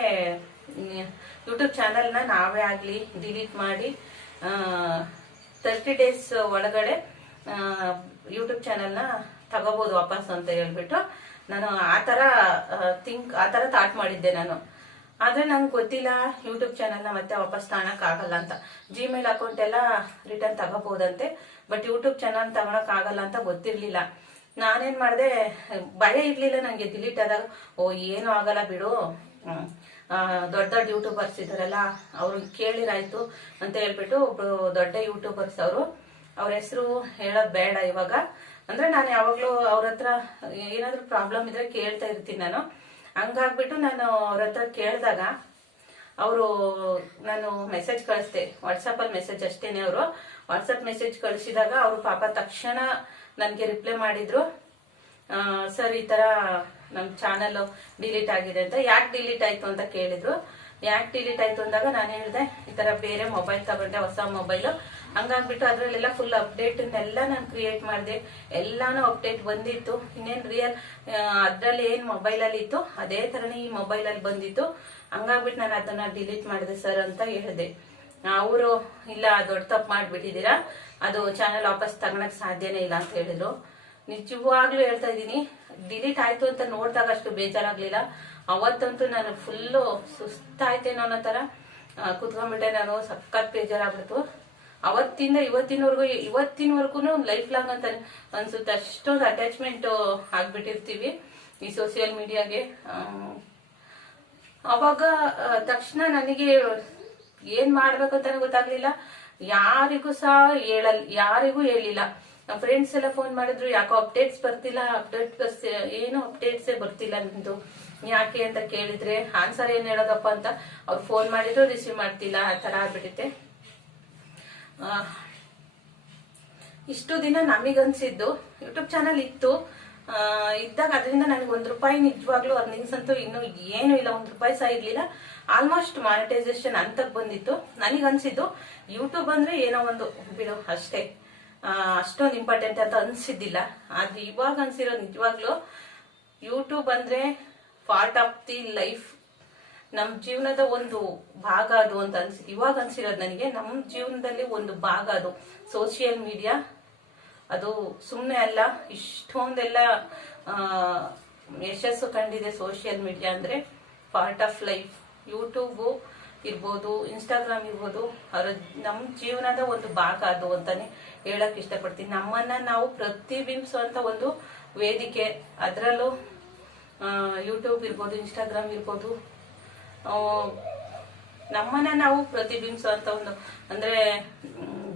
ಯೂಟ್ಯೂಬ್ ಚಾನಲ್ ನ ನಾವೇ ಆಗ್ಲಿ ಡಿಲೀಟ್ ಮಾಡಿ 30 days ಒಳಗಡೆ ಯೂಟ್ಯೂಬ್ ಚಾನಲ್ ನ ತಗೋಬಹುದು ವಾಪಸ್ ಅಂತ ಹೇಳ್ಬಿಟ್ಟು ನಾನು ಆತರ ಥಾಟ್ ಮಾಡಿದ್ದೆ ನಾನು. ಆದ್ರೆ ನಂಗೆ ಗೊತ್ತಿಲ್ಲ ಯೂಟ್ಯೂಬ್ ಚಾನಲ್ ನ ಮತ್ತೆ ವಾಪಸ್ ತಗೊಳಕ್ ಆಗಲ್ಲ ಅಂತ. ಜಿಮೇಲ್ ಅಕೌಂಟ್ ಎಲ್ಲ ರಿಟರ್ನ್ ತಗೋಬಹುದಂತೆ, ಬಟ್ ಯೂಟ್ಯೂಬ್ ಚಾನಲ್ ತಗೊಳಕ್ ಆಗಲ್ಲ ಅಂತ ಗೊತ್ತಿರ್ಲಿಲ್ಲ. ನಾನೇನ್ ಮಾಡ್ದೆ, ಭಯ ಇರ್ಲಿಲ್ಲ ನಂಗೆ ಡಿಲೀಟ್ ಆದಾಗ. ಏನು ಆಗಲ್ಲ ಬಿಡು, ದೊಡ್ಡ ಯೂಟ್ಯೂಬರ್ಸ್ ಇದಾರಲ್ಲ ಅವ್ರು ಕೇಳಿರಾಯ್ತು ಅಂತ ಹೇಳ್ಬಿಟ್ಟು ಒಬ್ರು ದೊಡ್ಡ ಯೂಟ್ಯೂಬರ್ಸ್ ಅವ್ರ ಹೆಸರು ಹೇಳೋದ್ ಬೇಡ ಇವಾಗ. ಅಂದ್ರೆ ನಾನು ಯಾವಾಗ್ಲೂ ಅವ್ರ ಹತ್ರ ಏನಾದ್ರು ಪ್ರಾಬ್ಲಮ್ ಇದ್ರೆ ಕೇಳ್ತಾ ಇರ್ತೀನಿ ನಾನು. ಹಂಗಾಗ್ಬಿಟ್ಟು ನಾನು ಅವ್ರ ಹತ್ರ ಕೇಳಿದಾಗ ನಾನು ಮೆಸೇಜ್ ಕಳಿಸ್ದೆ, ವಾಟ್ಸಪ್ ಅಲ್ಲಿ ಮೆಸೇಜ್ ಅಷ್ಟೇನೆ. ಅವರು ವಾಟ್ಸಪ್ ಮೆಸೇಜ್ ಕಳಿಸಿದಾಗ ಅವರು ಪಾಪ ತಕ್ಷಣ ನನಗೆ ರಿಪ್ಲೈ ಮಾಡಿದ್ರು, ಸರ್ ಈ ಥರ ನಮ್ಮ ಚಾನಲ್ ಡಿಲೀಟ್ ಆಗಿದೆ ಅಂತ. ಯಾಕೆ ಡಿಲೀಟ್ ಆಯಿತು ಅಂತ ಕೇಳಿದ್ರು. ಯಾಕೆ ಡಿಲೀಟ್ ಆಯಿತು ಅಂದಾಗ ನಾನು ಹೇಳಿದೆ, ಈ ಥರ ಬೇರೆ ಮೊಬೈಲ್ ತಗೊಂಡೆ, ಹೊಸ ಮೊಬೈಲು, ಹಂಗಾಗ್ಬಿಟ್ಟು ಅದರಲ್ಲೆಲ್ಲ ಫುಲ್ ಅಪ್ಡೇಟನ್ನೆಲ್ಲ ನಾನು ಕ್ರಿಯೇಟ್ ಮಾಡಿದೆ. ಎಲ್ಲಾನು ಅಪ್ಡೇಟ್ ಬಂದಿತ್ತು. ಇನ್ನೇನು ರಿಯಲ್ ಅದರಲ್ಲಿ ಏನು ಮೊಬೈಲಲ್ಲಿ ಇತ್ತು ಅದೇ ಥರನೇ ಈ ಮೊಬೈಲಲ್ಲಿ ಬಂದಿತ್ತು. ಹಂಗಾಗ್ಬಿಟ್ಟು ನಾನು ಅದನ್ನ ಡಿಲೀಟ್ ಮಾಡಿದೆ ಸರ್ ಅಂತ ಹೇಳಿದೆ. ಅವರು ಇಲ್ಲ, ದೊಡ್ಡ ತಪ್ಪು ಮಾಡಿಬಿಟ್ಟಿದ್ದೀರಾ, ಅದು ಚಾನಲ್ ವಾಪಸ್ ತಗೊಳಕ್ ಸಾಧ್ಯನೇ ಇಲ್ಲ ಅಂತ ಹೇಳಿದ್ರು. ನಿಜವಾಗ್ಲೂ ಹೇಳ್ತಾ ಇದ್ದೀನಿ, ಡಿಲೀಟ್ ಆಯ್ತು ಅಂತ ನೋಡಿದಾಗ ಅಷ್ಟು ಬೇಜಾರಾಗ್ಲಿಲ್ಲ. ಅವತ್ತಂತೂ ನಾನು ಫುಲ್ಲು ಸುಸ್ತಾಯ್ತೇನೋ ಅನ್ನೋ ತರ ಕುತ್ಕೊಂಡ್ಬಿಟ್ಟೆ. ನಾನು ಸಖತ್ ಬೇಜಾರಾಗ್ಬಿಡ್ತು. ಅವತ್ತಿಂದ ಇವತ್ತಿನವರೆಗೂ ಲೈಫ್ ಲಾಂಗ್ ಅಂತ ಅನ್ಸುತ್ತೆ. ಅಷ್ಟೊಂದು ಅಟ್ಯಾಚ್ಮೆಂಟ್ ಆಗ್ಬಿಟ್ಟಿರ್ತೀವಿ ಈ ಸೋಷಿಯಲ್ ಮೀಡಿಯಾಗೆ. ಅವಾಗ ತಕ್ಷಣ ನನಗೆ ಏನ್ ಮಾಡ್ಬೇಕಂತ ಗೊತ್ತಾಗ್ಲಿಲ್ಲ. ಯಾರಿಗೂ ಹೇಳಿಲ್ಲ. ಫ್ರೆಂಡ್ಸ್ ಎಲ್ಲ ಫೋನ್ ಮಾಡಿದ್ರು, ಯಾಕೋ ಅಪ್ಡೇಟ್ಸ್ ಬರ್ತಿಲ್ಲ, ಏನು ಅಪ್ಡೇಟ್ಸೇ ಬರ್ತಿಲ್ಲ ನಿಮ್ದು, ಯಾಕೆ ಅಂತ ಕೇಳಿದ್ರೆ ಆನ್ಸರ್ ಏನ್ ಹೇಳೋದಪ್ಪ ಅಂತ. ಅವ್ರು ಫೋನ್ ಮಾಡಿದ್ರು ರಿಸೀವ್ ಮಾಡ್ತಿಲ್ಲ, ಆ ತರ ಆಗ್ಬಿಟ್ಟಿದೆ. ಇಷ್ಟು ದಿನ ನಮಗನ್ಸಿದ್ದು ಯೂಟ್ಯೂಬ್ ಚಾನಲ್ ಇದ್ದಾಗ ಅದರಿಂದ ನನಗೆ ₹1 ನಿಜವಾಗ್ಲೂ ಅರ್ನಿಂಗ್ಸ್ ಅಂತೂ ಇನ್ನು ಏನು ಇಲ್ಲ, ₹1 ಸಹ ಇರ್ಲಿಲ್ಲ. ಆಲ್ಮೋಸ್ಟ್ ಮಾನಿಟೈಸೇಷನ್ ಅಂತ ಬಂದಿತ್ತು. ನನಗನ್ಸಿದ್ದು ಯೂಟ್ಯೂಬ್ ಅಂದ್ರೆ ಏನೋ ಒಂದು ಬಿಡು ಅಷ್ಟೇ, ಅಷ್ಟೊಂದು ಇಂಪಾರ್ಟೆಂಟ್ ಅಂತ ಅನ್ಸಿದ್ದಿಲ್ಲ. ಆದ್ರೆ ಇವಾಗ ಅನ್ಸಿರೋದು ನಿಜವಾಗ್ಲೂ ಯೂಟ್ಯೂಬ್ ಅಂದ್ರೆ ಪಾರ್ಟ್ ಆಫ್ ದಿ ಲೈಫ್, ನಮ್ ಜೀವನದ ಒಂದು ಭಾಗ ಅದು ಅಂತ ಇವಾಗ ಅನ್ಸಿರೋದು ನನಗೆ. ನಮ್ ಜೀವನದಲ್ಲಿ ಒಂದು ಭಾಗ ಅದು ಸೋಷಿಯಲ್ ಮೀಡಿಯಾ. ಅದು ಸುಮ್ಮನೆ ಅಲ್ಲ, ಇಷ್ಟೊಂದೆಲ್ಲ ಯಶಸ್ಸು ಕಂಡಿದೆ ಸೋಷಿಯಲ್ ಮೀಡಿಯಾ ಅಂದ್ರೆ. ಪಾರ್ಟ್ ಆಫ್ ಲೈಫ್ ಯೂಟ್ಯೂಬ್ ಇರ್ಬೋದು, ಇನ್ಸ್ಟಾಗ್ರಾಮ್ ಇರ್ಬೋದು, ನಮ್ ಜೀವನದ ಒಂದು ಭಾಗ ಅದು ಅಂತಾನೆ ಹೇಳಕ್ ಇಷ್ಟಪಡ್ತೀನಿ. ನಮ್ಮನ್ನ ನಾವು ಪ್ರತಿಬಿಂಬಿಸುವಂತ ಒಂದು ವೇದಿಕೆ. ಅದರಲ್ಲೂ ಯೂಟ್ಯೂಬ್ ಇರ್ಬೋದು, ಇನ್ಸ್ಟಾಗ್ರಾಮ್ ಇರ್ಬೋದು, ನಮ್ಮನ್ನ ನಾವು ಪ್ರತಿಬಿಂಬಿಸುವಂತ ಒಂದು, ಅಂದ್ರೆ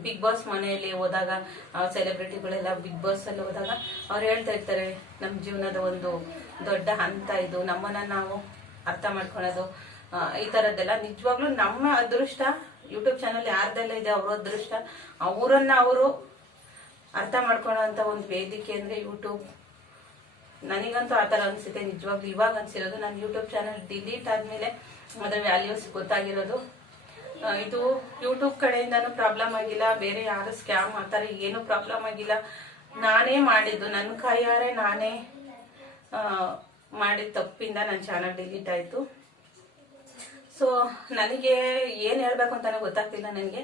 ಬಿಗ್ ಬಾಸ್ ಮನೆಯಲ್ಲಿ ಹೋದಾಗ ಸೆಲೆಬ್ರಿಟಿಗಳೆಲ್ಲ ಬಿಗ್ ಬಾಸ್ ಅಲ್ಲಿ ಹೋದಾಗ ಅವ್ರು ಹೇಳ್ತಾ ಇರ್ತಾರೆ, ನಮ್ ಜೀವನದ ಒಂದು ದೊಡ್ಡ ಹಂತ ಇದು, ನಮ್ಮನ್ನ ನಾವು ಅರ್ಥ ಮಾಡ್ಕೊಳ್ಳೋದು, ಈ ತರದ್ದೆಲ್ಲ. ನಿಜವಾಗ್ಲೂ ನಮ್ಮ ಅದೃಷ್ಟ, ಯೂಟ್ಯೂಬ್ ಚಾನಲ್ ಯಾರ್ದೆಲ್ಲ ಇದೆ ಅವ್ರ ಅದೃಷ್ಟ. ಅವರನ್ನ ಅವರು ಅರ್ಥ ಮಾಡ್ಕೊಳ್ಳೋಂತ ಒಂದು ವೇದಿಕೆ ಅಂದ್ರೆ ಯೂಟ್ಯೂಬ್. ನನಗಂತೂ ಆತರ ಅನ್ಸುತ್ತೆ ನಿಜವಾಗ್ಲೂ. ಇವಾಗ ಅನ್ಸಿರೋದು ನನ್ನ ಯೂಟ್ಯೂಬ್ ಚಾನಲ್ ಡಿಲೀಟ್ ಆದ್ಮೇಲೆ ಅದರ ವ್ಯಾಲ್ಯೂಸ್ ಗೊತ್ತಾಗಿರೋದು. ಇದು ಯೂಟ್ಯೂಬ್ ಕಡೆಯಿಂದಾನು ಪ್ರಾಬ್ಲಮ್ ಆಗಿಲ್ಲ, ಬೇರೆ ಯಾರು ಸ್ಕ್ಯಾಮ್ ಆತರ ಏನು ಪ್ರಾಬ್ಲಮ್ ಆಗಿಲ್ಲ. ನಾನೇ ಮಾಡಿದ್ದು, ನನ್ನ ಕೈಯಾರೆ ನಾನೇ ಮಾಡಿದ ತಪ್ಪಿಂದ ನನ್ನ ಚಾನಲ್ ಡಿಲೀಟ್ ಆಯ್ತು. ಸೊ ನನಗೆ ಏನ್ ಹೇಳ್ಬೇಕು ಅಂತಾನೆ ಗೊತ್ತಾಗ್ತಿಲ್ಲ ನನಗೆ.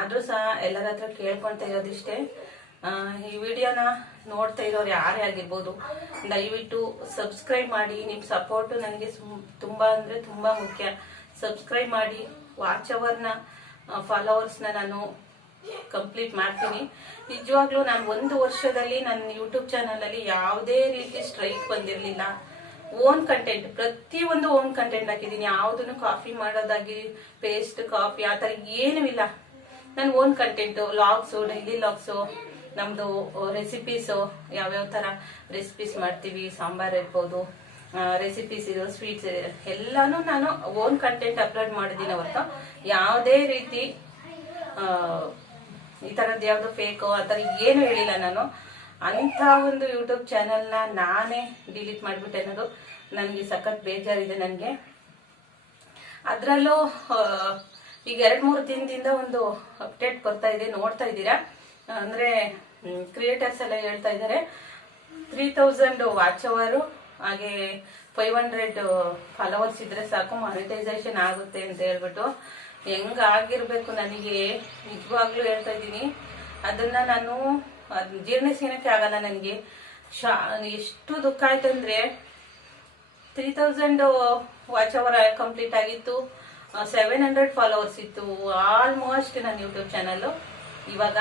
ಆದ್ರೂ ಸಹ ಎಲ್ಲರ ಹತ್ರ ಕೇಳ್ಕೊಂತ ಇರೋದಿಷ್ಟೇ, ಈ ವಿಡಿಯೋನ ನೋಡ್ತಾ ಇರೋರು ಯಾರೇ ಆಗಿರ್ಬೋದು, ದಯವಿಟ್ಟು ಸಬ್ಸ್ಕ್ರೈಬ್ ಮಾಡಿ. ನಿಮ್ ಸಪೋರ್ಟ್ ನನಗೆ ತುಂಬಾ ಅಂದ್ರೆ ತುಂಬಾ ಮುಖ್ಯ. ಸಬ್ಸ್ಕ್ರೈಬ್ ಮಾಡಿ. ವಾಚ್ ಅವರ್ನ ಫಾಲೋವರ್ಸ್ನ ನಾನು ಕಂಪ್ಲೀಟ್ ಮಾಡ್ತೀನಿ. ನಿಜವಾಗ್ಲೂ ನಾನು 1 ವರ್ಷದಲ್ಲಿ ನನ್ನ ಯೂಟ್ಯೂಬ್ ಚಾನಲ್ ಅಲ್ಲಿ ಯಾವುದೇ ರೀತಿ ಸ್ಟ್ರೈಕ್ ಬಂದಿರಲಿಲ್ಲ. ಓನ್ ಕಂಟೆಂಟ್, ಪ್ರತಿಯೊಂದು ಓನ್ ಕಂಟೆಂಟ್ ಹಾಕಿದೀನಿ. ಯಾವ್ದನ್ನು ಕಾಫಿ ಮಾಡೋದಾಗಿ, ಪೇಸ್ಟ್ ಕಾಫಿ ಆತರ ಏನೂ ಇಲ್ಲ. ನನ್ನ own content, logs, daily logs, ನಮ್ದು ರೆಸಿಪೀಸು, ಯಾವ್ಯಾವ ತರ ರೆಸಿಪೀಸ್ ಮಾಡ್ತೀವಿ, ಸಾಂಬಾರ್ ಇರ್ಬೋದು, ರೆಸಿಪೀಸ್ ಇದು, ಸ್ವೀಟ್ಸ್, ಎಲ್ಲಾನು ನಾನು ಓನ್ ಕಂಟೆಂಟ್ ಅಪ್ಲೋಡ್ ಮಾಡಿದೀನಿ ಹೊರತು ಯಾವುದೇ ರೀತಿ ಈ ತರದ್ ಯಾವ್ದು ಫೇಕ್ ಆತರ ಏನು ಹೇಳಿಲ್ಲ ನಾನು. ಅಂತ ಒಂದು ಯೂಟ್ಯೂಬ್ ಚಾನೆಲ್ನ ನಾನೇ ಡಿಲೀಟ್ ಮಾಡ್ಬಿಟ್ಟೆ ಅನ್ನೋದು ನನಗೆ ಸಖತ್ ಬೇಜಾರಿದೆ. ನನಗೆ ಅದ್ರಲ್ಲೂ ಈಗ 2-3 ದಿನದಿಂದ ಒಂದು ಅಪ್ಡೇಟ್ ಬರ್ತಾ ಇದೆ, ನೋಡ್ತಾ ಇದ್ದೀರಾ. ಅಂದ್ರೆ ಕ್ರಿಯೇಟರ್ಸ್ ಎಲ್ಲ ಹೇಳ್ತಾ ಇದ್ದಾರೆ 3000 ವಾಚ್ ಅವರು ಹಾಗೆ 500 ಫಾಲೋವರ್ಸ್ ಇದ್ರೆ ಸಾಕು ಮಾನಿಟೈಸೇಷನ್ ಆಗುತ್ತೆ ಅಂತ ಹೇಳ್ಬಿಟ್ಟು. ಹೆಂಗಾಗಿರ್ಬೇಕು ನನಗೆ, ನಿಜವಾಗ್ಲೂ ಹೇಳ್ತಾ ಇದ್ದೀನಿ. ಅದನ್ನ ನಾನು ಜೀರ್ಣಿಸ್ಕೊಳಕ್ಕೆ ಆಗಲ್ಲ ನನಗೆ. ಎಷ್ಟು ದುಃಖ ಆಯ್ತಂದ್ರೆ 3000 ವಾಚ್ ಅವರ್ ಕಂಪ್ಲೀಟ್ ಆಗಿತ್ತು, 700 ಫಾಲೋವರ್ಸ್ ಇತ್ತು ಆಲ್ಮೋಸ್ಟ್ ನನ್ನ ಯೂಟ್ಯೂಬ್ ಚಾನಲ್. ಇವಾಗ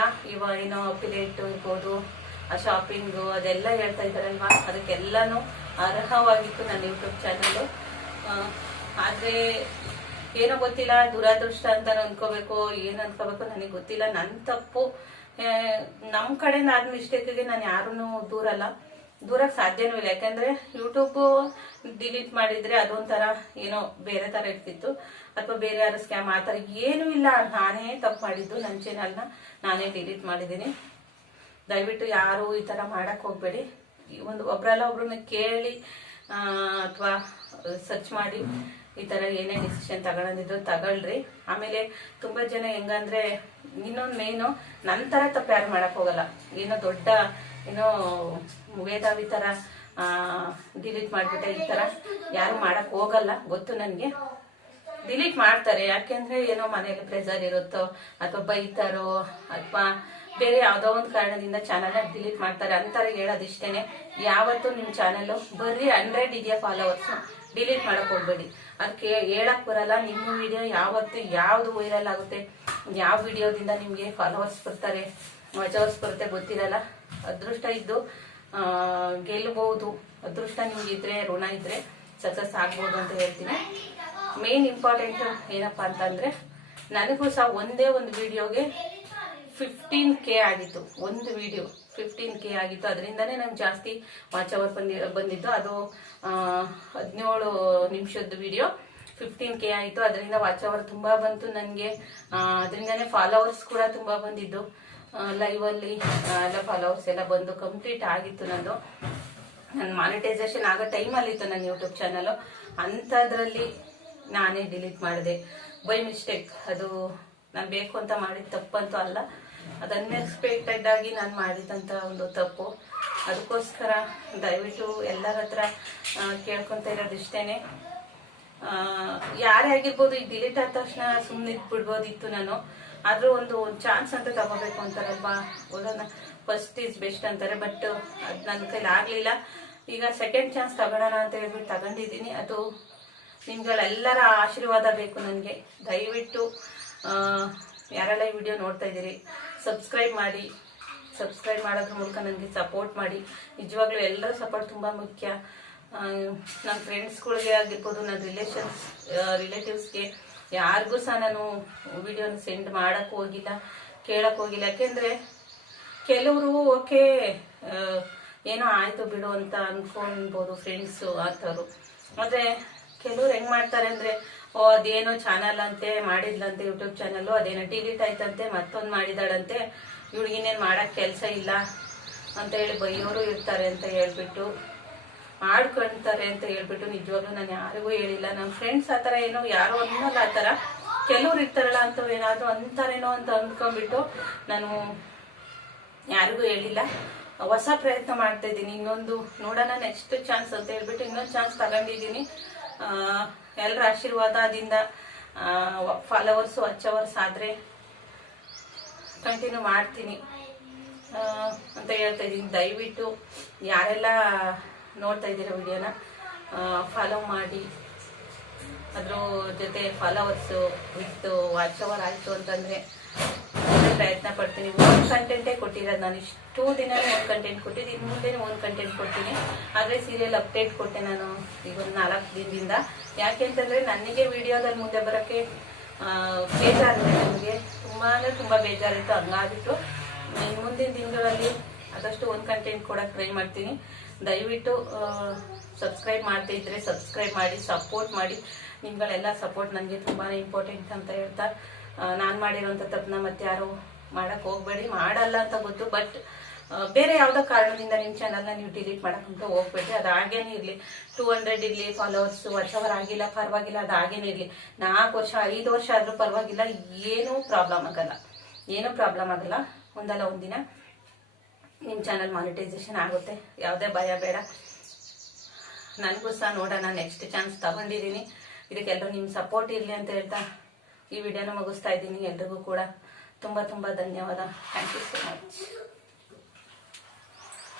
ಏನೋ ಅಫಿಲಿಯೇಟ್ ಇರ್ಬೋದು, ಆ ಶಾಪಿಂಗು ಅದೆಲ್ಲ ಹೇಳ್ತಾ ಇದ್ದಾರಲ್ವಾ, ಅದಕ್ಕೆಲ್ಲಾನು ಅರ್ಹವಾಗಿತ್ತು ನನ್ನ ಯೂಟ್ಯೂಬ್ ಚಾನಲ್. ಆದ್ರೆ ಏನೋ ಗೊತ್ತಿಲ್ಲ, ದುರಾದೃಷ್ಟ ಅಂತ ಅನ್ಕೋಬೇಕು, ಏನ್ ಅನ್ಕೋಬೇಕು ನನಗೆ ಗೊತ್ತಿಲ್ಲ. ನನ್ ತಪ್ಪು. ನಮ್ ಕಡೆಯಿಂದ ಆದ ಮಿಸ್ಟೇಕ್ಗೆ ನಾನು ಯಾರನ್ನು ದೂರಕ್ಕೆ ಸಾಧ್ಯನೂ ಇಲ್ಲ. ಯಾಕಂದ್ರೆ ಯೂಟ್ಯೂಬ್ ಡಿಲೀಟ್ ಮಾಡಿದ್ರೆ ಅದೊಂಥರ ಏನೋ ಬೇರೆ ತರ ಇರ್ತಿತ್ತು, ಅಥವಾ ಬೇರೆ ಯಾರು ಸ್ಕ್ಯಾಮ್ ಆತರ ಏನೂ ಇಲ್ಲ. ನಾನೇ ತಪ್ಪು ಮಾಡಿದ್ದು, ನನ್ನ ಚಾನಲ್ನ ನಾನೇ ಡಿಲೀಟ್ ಮಾಡಿದ್ದೀನಿ. ದಯವಿಟ್ಟು ಯಾರು ಈ ಥರ ಮಾಡಕ್ಕೆ ಹೋಗಬೇಡಿ. ಒಬ್ರಲ್ಲ ಒಬ್ರನ್ನ ಕೇಳಿ ಅಥವಾ ಸರ್ಚ್ ಮಾಡಿ ಈ ಥರ ಏನೇ ಡಿಸಿಷನ್ ತಗೊಳೋದಿದ್ರು ತಗೊಳ್ರಿ. ಆಮೇಲೆ ತುಂಬ ಜನ ಹೆಂಗಂದ್ರೆ ಇನ್ನೊಂದು ಮೇನು ನನ್ನ ಥರ ತಪ್ಪು ಯಾರು ಮಾಡಕ್ಕೆ ಹೋಗಲ್ಲ. ಏನೋ ದೊಡ್ಡ ಏನೋ ವೇದಾವಿ ಥರ ಡಿಲೀಟ್ ಮಾಡಿಬಿಟ್ಟೆ ಈ ಥರ ಯಾರು ಮಾಡಕ್ಕೆ ಹೋಗಲ್ಲ. ಗೊತ್ತು ನನಗೆ ಡಿಲೀಟ್ ಮಾಡ್ತಾರೆ, ಯಾಕೆಂದ್ರೆ ಏನೋ ಮನೇಲಿ ಪ್ರೆಸರ್ ಇರುತ್ತೋ ಅಥವಾ ಬೈತಾರೋ ಅಥವಾ ಬೇರೆ ಯಾವುದೋ ಒಂದು ಕಾರಣದಿಂದ ಚಾನಲ್ನ ಡಿಲೀಟ್ ಮಾಡ್ತಾರೆ ಅಂತಾರೆ. ಹೇಳೋದಿಷ್ಟೇನೆ, ಯಾವತ್ತೂ ನಿಮ್ಮ ಚಾನಲ್ ಬರ್ರಿ 100 ಇದೆಯಾ ಫಾಲೋವರ್ಸ್, ಡಿಲೀಟ್ ಮಾಡಕ್ ಹೋಗ್ಬೇಡಿ. ಅದಕ್ಕೆ ಹೇಳಕ್ ಬರಲ್ಲ. ನಿಮ್ಮ ವಿಡಿಯೋ ಯಾವತ್ತು ಯಾವ್ದು ವೈರಲ್ ಆಗುತ್ತೆ, ಯಾವ ವಿಡಿಯೋದಿಂದ ನಿಮ್ಗೆ ಫಾಲೋವರ್ಸ್ ಬರ್ತಾರೆ, ವಾಚವರ್ಸ್ ಬರುತ್ತೆ ಗೊತ್ತಿರಲ್ಲ. ಅದೃಷ್ಟ ಇದ್ದು ಗೆಲ್ಲಬಹುದು, ಅದೃಷ್ಟ ನಿಮ್ಗೆ ಇದ್ರೆ, ಋಣ ಇದ್ರೆ ಸಕ್ಸಸ್ ಆಗ್ಬೋದು ಅಂತ ಹೇಳ್ತೀನಿ. ಮೇನ್ ಇಂಪಾರ್ಟೆಂಟ್ ಏನಪ್ಪಾ ಅಂತಂದ್ರೆ, ನನಗೂ ಸಹ ಒಂದೇ ಒಂದು ವಿಡಿಯೋಗೆ 15K ಆಗಿತ್ತು. ಒಂದು ವಿಡಿಯೋ 15K ಆಗಿತ್ತು. ಅದರಿಂದನೇ ನಂಗೆ ಜಾಸ್ತಿ ವಾಚ್ ಅವರ್ ಬಂದಿದ್ದು. ಅದು 17 ನಿಮಿಷದ ವಿಡಿಯೋ 15K ಆಯಿತು. ಅದರಿಂದ ವಾಚ್ ಅವರ್ ತುಂಬಾ ಬಂತು ನನಗೆ. ಅದರಿಂದನೇ ಫಾಲೋವರ್ಸ್ ಕೂಡ ತುಂಬಾ ಬಂದಿದ್ದು. ಲೈವ್ ಅಲ್ಲಿ ಎಲ್ಲ ಫಾಲೋವರ್ಸ್ ಎಲ್ಲ ಬಂದು ಕಂಪ್ಲೀಟ್ ಆಗಿತ್ತು ನಂದು. ನನ್ನ ಮಾನಿಟೈಸೇಷನ್ ಆಗೋ ಟೈಮಲ್ಲಿ ಇತ್ತು ನನ್ನ ಯೂಟ್ಯೂಬ್ ಚಾನಲ್. ಅಂಥದ್ರಲ್ಲಿ ನಾನೇ ಡಿಲೀಟ್ ಮಾಡಿದೆ ಬೈ ಮಿಸ್ಟೇಕ್. ಅದು ನಾನು ಬೇಕು ಅಂತ ಮಾಡಿದ ತಪ್ಪಂತೂ ಅಲ್ಲ, ಅದು ಅನ್ಎಕ್ಸ್ಪೆಕ್ಟೆಡ್ ಆಗಿ ನಾನು ಮಾಡಿದಂಥ ಒಂದು ತಪ್ಪು. ಅದಕ್ಕೋಸ್ಕರ ದಯವಿಟ್ಟು ಎಲ್ಲರ ಹತ್ರ ಕೇಳ್ಕೊತ ಇರೋದಿಷ್ಟೇನೆ, ಯಾರೇ ಆಗಿರ್ಬೋದು ಈಗ ಡಿಲೀಟ್ ಆದ ತಕ್ಷಣ ಸುಮ್ಮನೆ ಬಿಡ್ಬೋದಿತ್ತು ನಾನು. ಆದ್ರೂ ಒಂದು ಚಾನ್ಸ್ ಅಂತ ತಗೋಬೇಕು ಅಂತಾರಲ್ವಾ, ಓದೋಣ ಫಸ್ಟ್ ಈಸ್ ಬೆಸ್ಟ್ ಅಂತಾರೆ. ಬಟ್ ಅದು ನನ್ನ ಕೈಲಿ ಆಗ್ಲಿಲ್ಲ. ಈಗ ಸೆಕೆಂಡ್ ಚಾನ್ಸ್ ತಗೊಳ್ಳೋಣ ಅಂತ ಹೇಳ್ಬಿಟ್ಟು ತಗೊಂಡಿದ್ದೀನಿ. ಅದು ನಿಮ್ಗಳೆಲ್ಲರ ಆಶೀರ್ವಾದ ಬೇಕು ನನಗೆ. ದಯವಿಟ್ಟು ಯಾರೆಲ್ಲ ಈ ವಿಡಿಯೋ ನೋಡ್ತಾ ಇದ್ದೀರಿ ಸಬ್ಸ್ಕ್ರೈಬ್ ಮಾಡಿ. ಸಬ್ಸ್ಕ್ರೈಬ್ ಮಾಡೋದ್ರ ಮೂಲಕ ನನಗೆ ಸಪೋರ್ಟ್ ಮಾಡಿ. ನಿಜವಾಗ್ಲೂ ಎಲ್ಲರ ಸಪೋರ್ಟ್ ತುಂಬ ಮುಖ್ಯ. ನನ್ನ ಫ್ರೆಂಡ್ಸ್ಗಳಿಗೆ ಆಗಿರ್ಬೋದು, ನನ್ನ ರಿಲೇಟಿವ್ಸ್ಗೆ ಯಾರಿಗೂ ಸಹ ನಾನು ವಿಡಿಯೋನ ಸೆಂಡ್ ಮಾಡಕ್ಕೆ ಹೋಗಿಲ್ಲ, ಕೇಳಕ್ಕೆ ಹೋಗಿಲ್ಲ. ಯಾಕೆಂದರೆ ಕೆಲವರು ಓಕೆ ಏನೋ ಆಯಿತು ಬಿಡು ಅಂತ ಅನ್ಕೊಳ್ಬೋದು ಫ್ರೆಂಡ್ಸು ಆಥರು. ಆದರೆ ಕೆಲವ್ರು ಹೆಂಗೆ ಮಾಡ್ತಾರೆ ಅಂದರೆ, ಅದೇನೋ ಚಾನಲ್ ಅಂತೆ ಮಾಡಿದ್ಲಂತೆ ಯೂಟ್ಯೂಬ್ ಚಾನಲ್ಲು, ಅದೇನೋ ಡಿಲೀಟ್ ಆಯ್ತಂತೆ, ಮತ್ತೊಂದು ಮಾಡಿದಾಳಂತೆ, ಇವಳಿಗಿನ್ನೇನು ಮಾಡೋಕ್ಕೆ ಕೆಲಸ ಇಲ್ಲ ಅಂತ ಹೇಳಿ ಬೈಯೋರು ಇರ್ತಾರೆ ಅಂತ ಹೇಳ್ಬಿಟ್ಟು, ಆಡ್ಕೊಳ್ತಾರೆ ಅಂತ ಹೇಳ್ಬಿಟ್ಟು ನಿಜವಾಗ್ಲೂ ನಾನು ಯಾರಿಗೂ ಹೇಳಿಲ್ಲ. ನಮ್ಮ ಫ್ರೆಂಡ್ಸ್ ಆ ಥರ ಏನೋ ಯಾರೋ ಅನ್ನೋಲ್ಲ, ಆ ಥರ ಕೆಲವ್ರು ಇರ್ತಾರಲ್ಲ ಅಂಥವು ಏನಾದರೂ ಅಂತಾರೇನೋ ಅಂತ ಅಂದ್ಕೊಂಡ್ಬಿಟ್ಟು ನಾನು ಯಾರಿಗೂ ಹೇಳಿಲ್ಲ. ಹೊಸ ಪ್ರಯತ್ನ ಮಾಡ್ತಾ ಇದ್ದೀನಿ. ಇನ್ನೊಂದು ನೋಡೋಣ ನೆಕ್ಸ್ಟ್ ಚಾನ್ಸ್ ಅಂತ ಹೇಳ್ಬಿಟ್ಟು ಇನ್ನೊಂದು ಚಾನ್ಸ್ ತಗೊಂಡಿದ್ದೀನಿ. ಎಲ್ಲರ ಆಶೀರ್ವಾದದಿಂದ ಫಾಲೋವರ್ಸು ವಾಚ್ ಆದರೆ ಕಂಟಿನ್ಯೂ ಮಾಡ್ತೀನಿ ಅಂತ ಹೇಳ್ತಾ ಇದ್ದೀನಿ. ದಯವಿಟ್ಟು ಯಾರೆಲ್ಲ ನೋಡ್ತಾ ಇದ್ದೀರ ವಿಡಿಯೋನ ಫಾಲೋ ಮಾಡಿ. ಅದ್ರ ಜೊತೆ ಫಾಲೋವರ್ಸು ವಿತ್ ವಾಚ್ ಅವರ್ ಆಯಿತು ಅಂತಂದರೆ ಪ್ರಯತ್ನ ಪಡ್ತೀನಿ. ಒಂದು ಕಂಟೆಂಟೇ ಕೊಟ್ಟಿರೋದು ನಾನು. ಇಷ್ಟು ದಿನ ಒಂದು ಕಂಟೆಂಟ್ ಕೊಟ್ಟಿದ್ದೀನಿ, ಮುಂದೆ ಒಂದು ಕಂಟೆಂಟ್ ಕೊಡ್ತೀನಿ. ಆದರೆ ಸೀರಿಯಲ್ ಅಪ್ಡೇಟ್ ಕೊಟ್ಟೆ ನಾನು ಈಗ ಒಂದು 4 ದಿನದಿಂದ. ಯಾಕೆ ಅಂತಂದರೆ ನನಗೆ ವಿಡಿಯೋದಲ್ಲಿ ಮುಂದೆ ಬರೋಕ್ಕೆ ಬೇಜಾರಿದೆ. ನನಗೆ ತುಂಬ ಅಂದರೆ ತುಂಬ ಬೇಜಾರಿತ್ತು. ಹಂಗಾಗಿತ್ತು ಮುಂದಿನ ದಿನಗಳಲ್ಲಿ ಆದಷ್ಟು ಒಂದು ಕಂಟೆಂಟ್ ಕೊಡೋಕ್ಕೆ ಟ್ರೈ ಮಾಡ್ತೀನಿ. ದಯವಿಟ್ಟು ಸಬ್ಸ್ಕ್ರೈಬ್ ಮಾಡ್ತಾ ಇದ್ರೆ ಸಬ್ಸ್ಕ್ರೈಬ್ ಮಾಡಿ, ಸಪೋರ್ಟ್ ಮಾಡಿ. ನಿಮ್ಗಳೆಲ್ಲ ಸಪೋರ್ಟ್ ನನಗೆ ತುಂಬಾ ಇಂಪಾರ್ಟೆಂಟ್ ಅಂತ ಹೇಳ್ತಾ, ನಾನು ಮಾಡಿರೋಂಥ ತಪ್ಪನ್ನ ಮತ್ತೆ ಯಾರು ಮಾಡಕ್ಕೆ ಹೋಗ್ಬೇಡಿ. ಮಾಡಲ್ಲ ಅಂತ ಗೊತ್ತು, ಬಟ್ ಬೇರೆ ಯಾವುದೋ ಕಾರಣದಿಂದ ನಿಮ್ಮ ಚಾನಲ್ನ ನೀವು ಡಿಲೀಟ್ ಮಾಡೋಕ್ಕಂತ ಹೋಗ್ಬೇಡಿ. ಅದು ಹಾಗೇನೇ ಇರಲಿ. 200 ಇರಲಿ ಫಾಲೋವರ್ಸ್, ವಾಚ್ ಅವರ್ ಆಗಿಲ್ಲ ಪರವಾಗಿಲ್ಲ, ಅದು ಹಾಗೇನೇ ಇರಲಿ. 4 ವರ್ಷ 5 ವರ್ಷ ಆದರೂ ಪರವಾಗಿಲ್ಲ, ಏನೂ ಪ್ರಾಬ್ಲಮ್ ಆಗಲ್ಲ. ಒಂದಲ್ಲ ಒಂದಿನ ನಿಮ್ಮ ಚಾನಲ್ ಮಾನಿಟೈಸೇಷನ್ ಆಗುತ್ತೆ. ಯಾವುದೇ ಭಯ ಬೇಡ. ನನಗೂ ಸಹ ನೋಡೋಣ, ನೆಕ್ಸ್ಟ್ ಚಾನ್ಸ್ ತಗೊಂಡಿದ್ದೀನಿ. ಇದಕ್ಕೆಲ್ಲರೂ ನಿಮ್ಮ ಸಪೋರ್ಟ್ ಇರಲಿ ಅಂತ ಹೇಳ್ತಾ ಈ ವಿಡಿಯೋನ ಮುಗಿಸ್ತಾ ಇದ್ದೀನಿ. ಎಲ್ರಿಗೂ ಕೂಡ ತುಂಬ ಧನ್ಯವಾದ. Thank you so much.